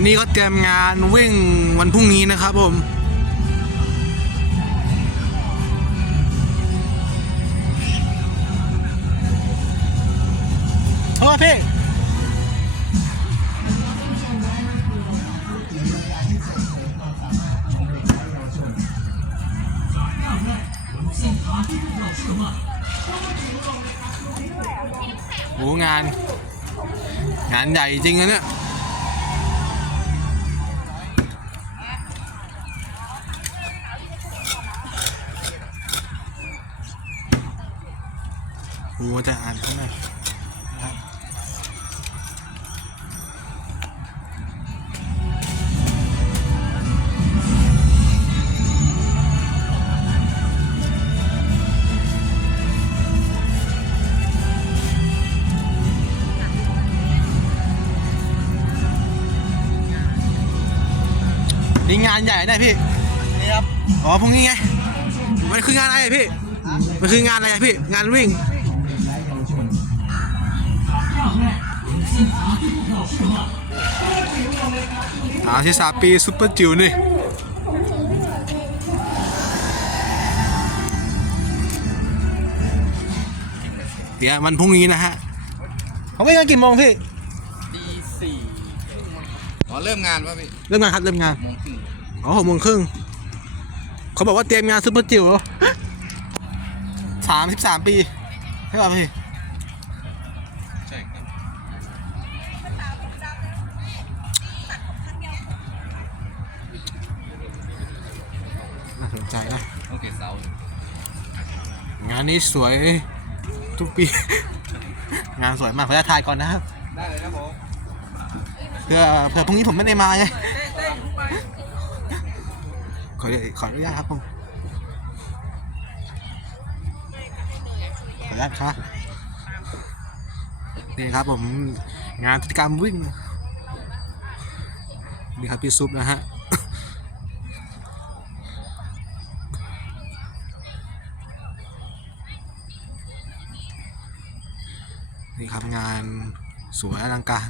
ทีนี้ก็เตรียมงานวิ่งวันพรุ่งนี้นะครับผมโทษพี่โหงาน งานใหญ่จริงนะเนี่ย โหจะอ่านข้างในนะครับนี่งานใหญ่นะพี่ นี่ครับ อ๋อพรุ่งนี้ไง มันคืองานอะไรอะพี่ มันคืองานอะไรอะพี่ งานวิ่ง สามสิบสามปีซุปเปอร์จิ๋วนี่เดี๋ยวมันพรุ่งนี้นะฮะเขาไม่งานกี่โมงพี่ตีสี่อ๋อเริ่มงานป่ะพี่ เริ่มงานครับเริ่มงานโมงครึ่งอ๋อหกโมงครึ่งเขาบอกว่าเตรียมงานซุปเปอร์จิ๋วสามสิบสามปีใช่ป่ะพี่ ใจนะโอเคเสาร์งานนี้สวยทุกปี งานสวยมากขออนุญาตถ่ายก่อนนะครับ ได้เลยครับผมเพื่อเพื่อพรุ่งนี้ผมไม่ได้มาไงขอขออนุญาตครับผมขออนุญาตครับนี่ครับผมงานกิจกรรมวิ่งนี่ครับพี่ซุปนะฮะ นี่ครับงานสวยอลังการ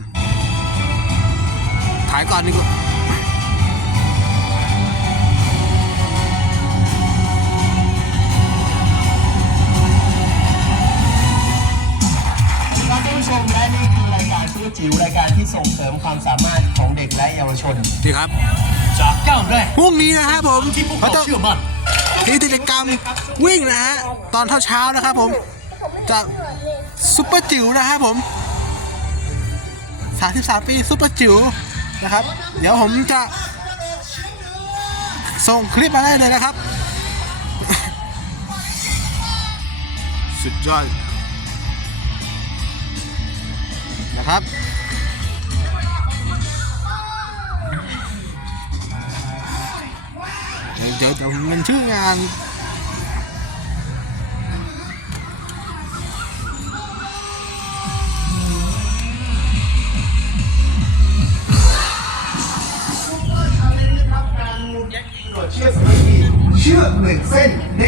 ถ่ายก่อนดีกว่าครับท่านผู้ชมและนี่คือรายการซูเปอร์จิ๋วรายการที่ส่งเสริมความสามารถของเด็กและเยาวชนนี่ครับ จากก้าวแรกพรุ่งนี้นะครับผมที่พวกเขาเราจะเชื่อมั่นมีกิจกรรมวิ่งนะฮะตอนเช้าๆนะครับผม จากซุปเปอร์จิ๋วนะครับผม 33 ปีซุปเปอร์จิ๋วนะครับ เดี๋ยวผมจะ ส่งคลิปมาได้เลยนะครับ สุดยอดนะครับเดี๋ยวเดี๋ยวเดี๋ยวมันชื่องาน เชือกหนึ่งเส้นเด็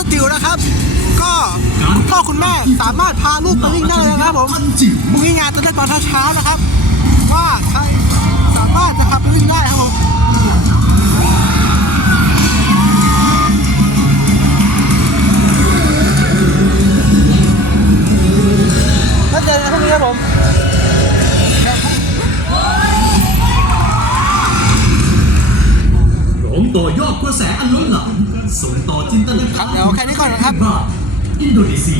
ามปีซุปเปอร์จิ๋วนะครับ ก็คุณพ่อคุณแม่สามารถพาลูกไปวิ่งได้เลยนะครับผมพรุ่งนี้งานจะได้ตอนเช้าๆนะครับ ว่าใครสามารถจะขับไปวิ่งได้ครับผม ต่อยอดกระแสอันล้นหลามส่งต่อจินตนาครักาบรเดี๋ยวแค่นี้ก่อนนะครับบ้านอินโดนีเซีย